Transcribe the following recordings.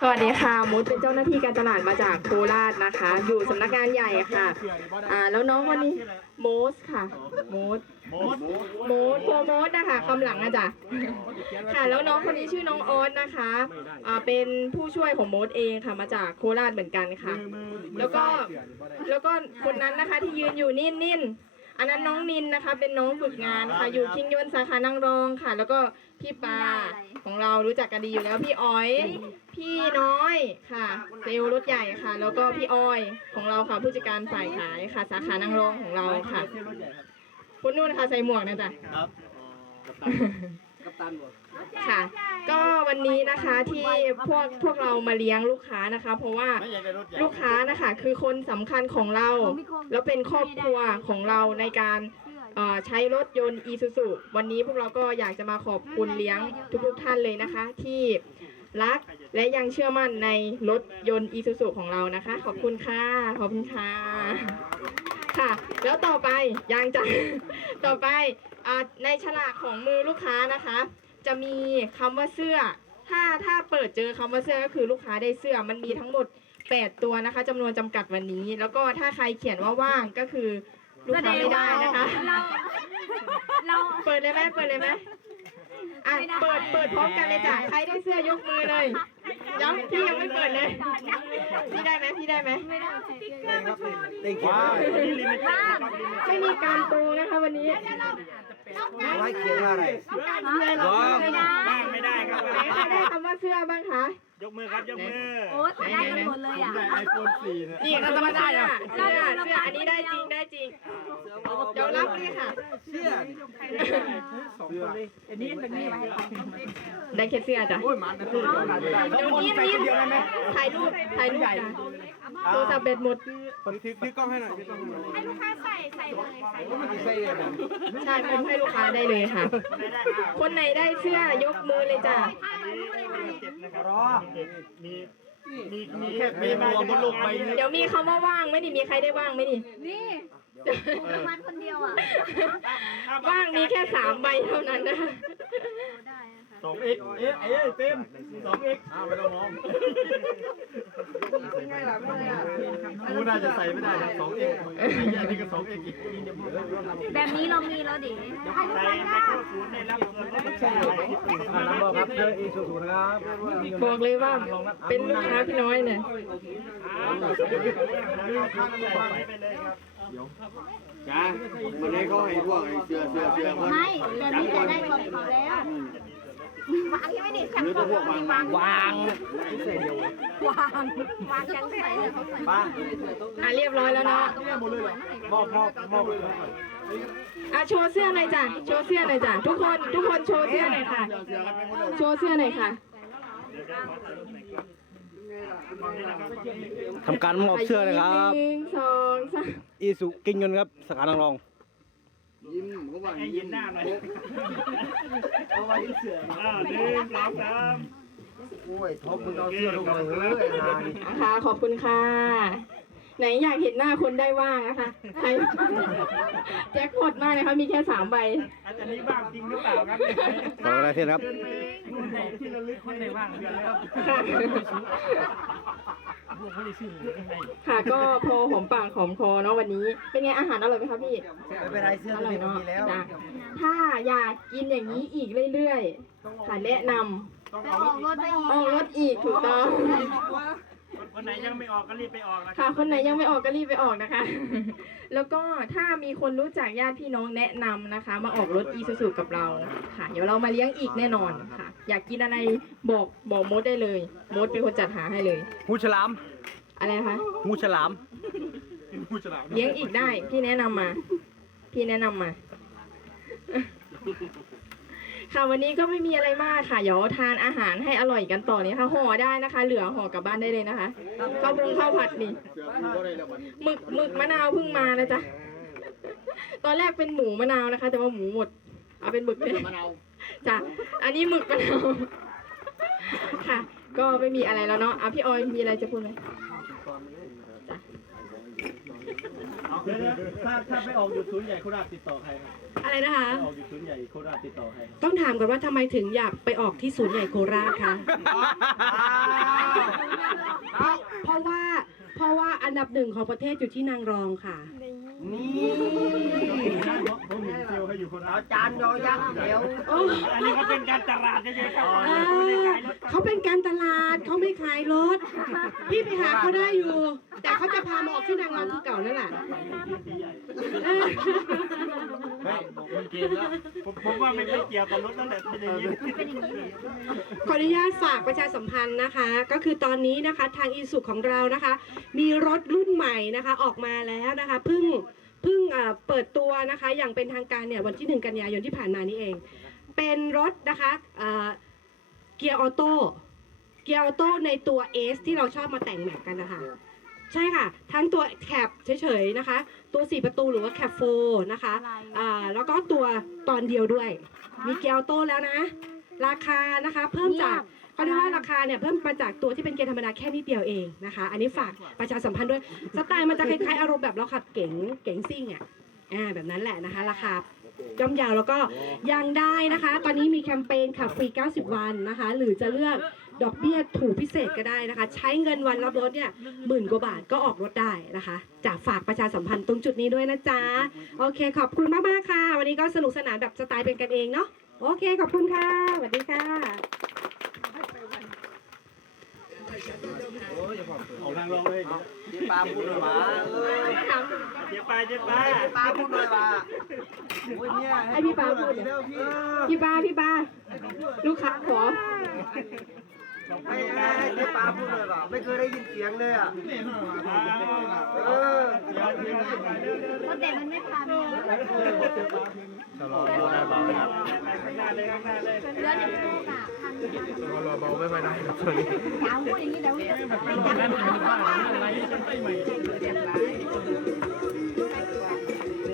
สวัสดีค่ะมุดเป็นเจ้าหน้าที่การตลาดมาจากโคราชนะคะ อยู่สำนักงานใหญ่ค่ะ อ่า แล้วน้องวันนี้โมสค่ะโมสโมสโปรโมสนะคะคำหลังนะจ๊ะค่ะ แล้วน้องคนนี้ชื่อน้องออสนะคะ อ่า เป็นผู้ช่วยของโมสเองค่ะ มาจากโคราชเหมือนกันค่ะ แล้วก็ แล้วก็คนนั้นนะคะที่ยืนอยู่นิ่นนิ่น อันนั้นน้องนินนะคะ เป็นน้องฝึกงานค่ะ อยู่คิงยนต์สาขานางรองค่ะ แล้วก็พี่ปาของเรารู้จักกันดีอยู่แล้วพี่อ้อย พี่น้อยค่ะเซลล์รถใหญ่ค่ะ แล้วก็พี่อ้อยของเราค่ะ ผู้จัดการฝ่ายขายค่ะ สาขานางรองของเราค่ะคุณนุ่นค่ะใส่หมวกนะจ๊ะ ครับ กัปตันบ่ค่ะ ก็วันนี้นะคะที่พวกพวกเรามาเลี้ยงลูกค้านะคะ เพราะว่าไม่ใช่ในรถใหญ่ลูกค้านะคะ คือคนสำคัญของเรา แล้วเป็นครอบครัวของเราในการเอ่อใช้รถยนต์อีซูซูวันนี้พวกเราก็อยากจะมาขอบคุณเลี้ยงทุกๆท่านเลยนะคะ ที่รักและยังเชื่อมั่นในรถยนต์อีซูซูของเรานะคะ ขอบคุณค่ะขอบคุณค่ะ ค่ะ แล้วต่อไปยังจะ ต่อไปอ่า ในฉลากของมือลูกค้านะคะ จะมีคำว่าเสื้อ ถ้าถ้าเปิดเจอคำว่าเสื้อก็คือลูกค้าได้เสื้อ มันมีทั้งหมด 8 ตัวนะคะจำนวนจำกัดวันนี้ แล้วก็ถ้าใครเขียนว่าว่างก็คือลูกค้าไม่ได้นะคะเราเราเปิดเลยไหมเปิดเลยไหมอะเปิดเปิดพร้อมกันเลยจ้ะใครได้เสื้อยกมือเลยยังพี่ยังไม่เปิดเลยพี่ได้ไหมพี่ได้ไหมไม่ได้เต็งว้าวนี่ลิมิเต็ดนะครับลิมิเต็ดไม่มีการโกงนะคะวันนี้ ไว้เขียนว่าอะไรว้าวไม่ได้บ้างไม่ได้ครับไหนใครได้คำว่าเสื้อบ้างคะ ยกมือครับยกมือโอ้ได้กันหมดเลยอะไอโฟนสี่เนี่ยนี่เราจะมาได้เสื้อเสื้อเสื้ออันนี้ได้จริงได้จริงยอมรับนี่ค่ะ เสื้อสองคนเลยอันนี้เป็นนี่ได้แค่เสื้อจ้ะโอ้ยมันนะคือได้เดี๋ยวนี้นี่ถ่ายรูปถ่ายรูปจ้ะ โทรศัพท์เบ็ดหมด คนถือถือกล้องให้หน่อยถือกล้องให้หน่อยให้ลูกค้าใส่ใส่เลยใส่มันจะใส่อะไรใช่ผมให้ลูกค้าได้เลยค่ะ คนไหนได้เสื้อยกมือเลยจ้ะรอมีมีมีแค่เป็นรวมบนโลกใบนี้เดี๋ยวมีคำว่าว่างไหม่ดิมีใครได้ว่างไหมดินี่ประมาณคนเดียวอะ ว่างมีแค่สามใบเท่านั้นนะคะได้นะคะ สองเอ็กเอ๊ะเอ๊ะเต็มสองเอ็กอ้าวไม่ต้องมองกูน่าจะใส่ไม่ได้นะสองเอกไอ้เหี้ยนี่ก็สองเอกอีกแบบนี้เรามีแล้วดิให้ลูกใส่ค้าไมโครศูนย์ในรับเงินไม่ใช่อะไรที่ถูกอ่าน้ำบอกครับเจออีซูซูนะครับบอกเลยว่าเป็นลูกค้าพี่น้อยเนี่ยไปเลยครับจ้ามันให้เขาให้พวกไอ้เสื้อเสื้อเสื้อมันไม่แบบนี้จะได้กว่าเขาแล้ว วางที่ไม่ดีฉันหรือก็ถ้าพวกวางวางวางเสื้อเดียววางวางฉันใส่เลยเขาใส่ป้าอะเรียบร้อยแล้วเนาะหมดเลยเหรอมอบมอบมอบเลยอะโชว์เสื้อหน่อยจ้ะโชว์เสื้อหน่อยจ้ะทุกคนทุกคนโชว์เสื้อหน่อยค่ะเสื้อกันไปหมดเลยโชว์เสื้อหน่อยค่ะทำการมอบเสื้อนะครับหนึ่งสองสามอีสุกิ้งยนต์ครับสาขานางรอง ยิ้มเขาว่าให้ยินหน้าหน่อยเขาว่ายิ้มเสืออ้าวหนึ่งสองสามโอ้ยท็อปมึงเอาเสื้อลงมาเฮ้ยนาดินะคะขอบคุณค่ะ ไหนอยากเห็นหน้าคนได้ว่างนะคะใครแจ็คพอตมากเลยค่ะมีแค่สามใบอันนี้บ้างจริงหรือเปล่าครับขอบคุณนายเทนครับคนไหนที่ระลึกคนไหนว่างเดือนแล้ว ค่ะก็พอหอมปากหอมคอเนาะวันนี้ เป็นไงอาหารอร่อยไหมคะพี่ ไม่เป็นไรเสื้ออตัวร่อยนี้ผมเนาะมีแล้ว จ้ะ ถ้าอยากกินอย่างนี้อีกเรื่อยๆค่ะแนะนำต้องไปเอาออกรถไปอีกออกรถอีกถูกต้องคนไหนยังไม่ออกก็รีบไปออกนะค่ะคนไหนยังไม่ออกก็รีบไปออกนะคะ แล้วก็ถ้ามีคนรู้จักญาติพี่น้องแนะนำนะคะ มาออกรถอีซูซูกับเราค่ะ เดี๋ยวเรามาเลี้ยงอีกแน่นอนค่ะ อยากกินอะไรบอกบอกมดได้เลย มดเป็นคนจัดหาให้เลย หูฉลามอะไรนะคะหูฉลามเลี้ยงอีกได้ พี่แนะนำมา พี่แนะนำมา ค่ะวันนี้ก็ไม่มีอะไรมากค่ะเดี๋ยวทานอาหารให้อร่อยกันต่อนี้ค่ะห่อได้นะคะ เหลือห่อกลับบ้านได้เลยนะคะข้าวปรุงข้าวผัดนี่เสื้อผมก็ได้แล้ววันนี้หมึกหมึกมะนาวเพิ่งมานะจ๊ะตอนแรกเป็นหมูมะนาวนะคะ แต่ว่าหมูหมด เอาเป็นหมึกเลยมะนาว จ้ะอันนี้หมึกมะนาวค่ะ ก็ไม่มีอะไรแล้วเนาะอะพี่ออยมีอะไรจะพูดไหมจ้ะเดี๋ยนะถ้าถ้าไปออกอยู่ศูนย์ใหญ่โคราชติดต่อใครครับอะไรนะคะออกอยู่ศูนย์ใหญ่โคราชติดต่อใครต้องถามก่อนว่าทำไมถึงอยากไปออกที่ศูนย์ใหญ่โคราชคะเพราะว่าเพราะว่าอันดับหนึ่งของประเทศอยู่ที่นางรองค่ะ นี่ผม เห็นเซลล์ให้อยู่คนละจานยอยักษ์เดี๋ยวโอ้อันนี้เขาเป็นการตลาดเฉยๆครับอ่าเขาเป็นการตลาดเขาไม่ขายรถพี่ไปหาเขาได้อยู่ แต่เขาจะพามาออกที่นางรองคือเก่านั่นแหละเออผมผมว่าไม่ไม่เกี่ยวกับรถนั่นแหละเป็นอย่างนี้ขออนุญาตฝากประชาสัมพันธ์นะคะ ก็คือตอนนี้นะคะทางอีสุของเรานะคะ มีรถรุ่นใหม่นะคะออกมาแล้วนะคะเพิ่ง เพิ่งเปิดตัวนะคะอย่างเป็นทางการเนี่ยวันที่ 1 กันยายนที่ผ่านมานี่เอง เป็นรถนะคะเอ่อเกียร์ออโต้เกียร์ออโต้ในตัว S ที่เราชอบมาแต่งแม็กกันนะคะใช่ค่ะ ทั้งตัวแคปเฉยๆนะคะ ตัว 4 ประตูหรือว่าแคปโฟนะคะอ่าแล้วก็ตัวตอนเดียวด้วย มีเกียร์ออโต้แล้วนะ ราคานะคะเพิ่มจาก เขาเรียกว่าราคาเนี่ยเพิ่มมาจากตัวที่เป็นเกียร์ธรรมดาแค่นิดเดียวเองนะคะ อันนี้ฝากประชาสัมพันธ์ด้วย สไตล์มันจะคล้ายๆอารมณ์แบบเราขับเก๋งเก๋งซิ่งอะอ่าแบบนั้นแหละนะคะ ราคาย่อมยาวแล้วก็ยังได้นะคะ ตอนนี้มีแคมเปญขับฟรี 90 วันนะคะ หรือจะเลือกดอกเบี้ยถูกพิเศษก็ได้นะคะ ใช้เงินวันรับรถเนี่ยหมื่นกว่าบาทก็ออกรถได้นะคะจากฝากประชาสัมพันธ์ตรงจุดนี้ด้วยนะจ๊ะ โอเค ขอบคุณมากๆค่ะ วันนี้ก็สนุกสนานแบบสไตล์เป็นกันเองเนาะโอเค ขอบคุณค่ะสวัสดีค่ะ เอาทางลงเลยที่ปลาพูดเลยว่าเจ๊ไปเจ๊ไปปลาพูดเลยว่าโอ้ยเนี่ยให้พี่ปาพูดเร็วพี่พี่ปาพี่ปาลูกค้าขอ ให้ให้ให้พี่ปลาพูดเลยว่าไม่เคยได้ยินเสียงเลยอะเออเพราะเด็กมันไม่พาเมียชะลอรอได้เบานะครับหน้าเลยข้างหน้าเลยเรือเนี่ยโชคอะพันชะลอเบาไม่ไปไหนครับตัวนี้ยาวพูดอย่างนี้เดี๋ยวเดี๋ยว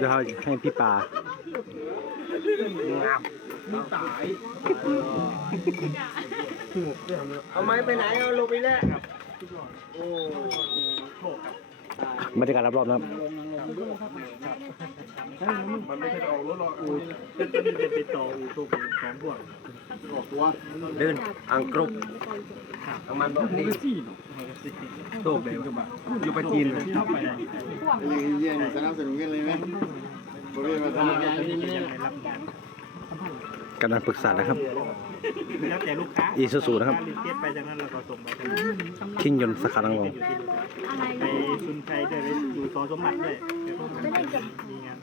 จะให้ให้พี่ปา เอาไม้ไปไหนเอาลงไปแล้วโอ้บรรยากาศรอบๆนะครับ มันไม่ใช่ออกรถหรอกอูเป็นตัวนี้เป็นติดต่ออูทุกสองพวกออกตัวเดินอังกรุบทางมันบอกนี่โตกเลยกับอยู่ไปจีนเลยเข้าไปยังเยี่ยมสนับสนุนกันเลยไหมบริเวณมาทำงานที่นี่ กำลังปรึกษานะครับ แล้วแต่ลูกค้าอีซูซูนะครับรีเก็ตไปจากนั้นเราก็ส่งไปทางคิงยนต์สาขานางรองอะไรไปชุนชัยด้วยไปอยู่ซอสมบัติด้วยมีงาน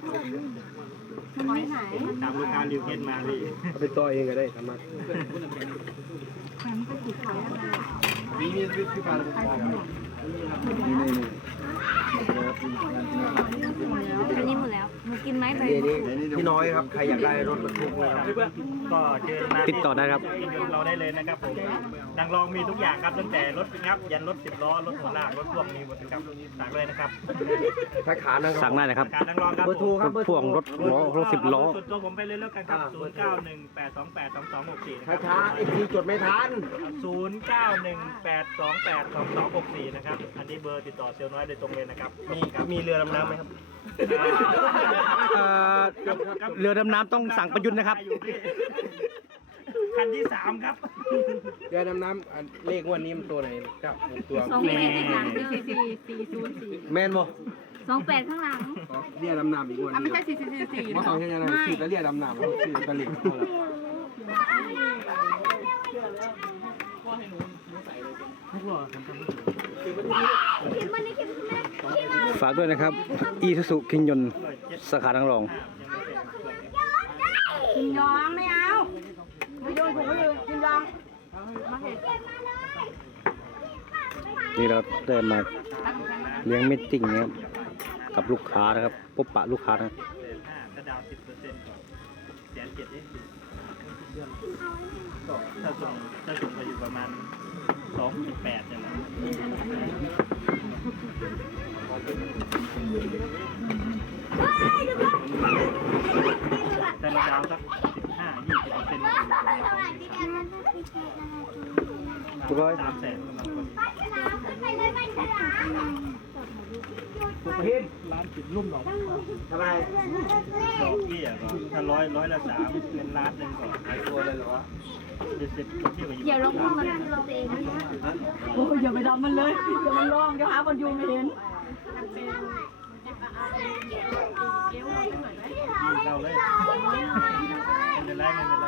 มันไม่ไหนตามลูกค้ารีเก็ตมาพี่ไปต่อเองก็ได้ทำมามีมีพี่ปาเลย นี่นี่อันนี้หมดแล้วหนูกินไหมไปนี่นี่พี่น้อยครับ ใครอยากได้รถบรรทุกนะครับ ก็เจอมาติดต่อได้ครับ เราได้เลยนะครับผมดังรองมีทุกอย่างครับตั้งแต่รถงับยันรถสิบล้อรถหัวลากรถพ่วงมีหมดครับสั่งเลยนะครับถ้าขานะคสั่รับงได้นะครับ การดังรองครับเบอร์โทรครับเบอร์โทรพ่วงรถล้อรถสิบล้อ ส่วนตัวผมไปเลยแล้วกันครับศูนย์เก้าหนึ่งแปดสองแปดสองสองหกสี่นะคช้ารับช้าๆอีกทีจดไม่ทันศูนย์เก้าหนึ่งแปดสองแปดสองสองหกสี่นะครับอันนี้เบอร์ติดต่อเซลล์น้อยโดยตรงเลยนะครับ มีครับมีเรือดำน้ำไหมครับ เอ่อเรือดำน้ำต้องสั่งประยุทธ์นะครับ คันที่สามครับ เรือดำน้ำอันเลขวันนี้มันตัวไหนครับตัวสองแปดข้างหลังสี่สี่สี่ศูนย์สี่แมนบ่สองแปดข้างหลังเรือดำน้ำอีกวันไม่ใช่สี่สี่สี่มาสองแค่นั้นสี่แล้วเรือดำน้ำเขาสี่ตะลิงเขาละ ฝากด้วยนะครับอีซูซูคิงยนต์สาขานางรองกินยองไม่เอาไม่โดนผมก็อยู่กินยองมาเห็นนี่เราได้มาเลี้ยงมิตติ้งนะครับกับลูกค้านะครับพบปะลูกค้านะครับห้ากระดาวสิบเปอร์เซ็นต์ก่อนแสนเจ็ดเองก็ถ้าส่งถ้าส่งไปอยู่ประมาณ สองจุดแปดเนี่ยนะแต่ละดาวสักสิบห้ายี่สิบเปอร์เซ็นต์อยู่ประมาณสองจุดสามทุกร้อยส ตัวปร้านกินลุ่มหนองทำไมดอกเบี้อะก็ถ้าร้อยร้อยละสามเป็นร้านหนึ่งก่อนหายตัวเลยเหรอวะเจ็ดสิบที่ก็อยู่อย่าลงมันลงเองโอ้ยอย่าไปดำมันเลยอย่ามันร้องเดี๋ยวหามันยูไม่เห็นเราเลยไม่เป็นไรไม่เป็นไร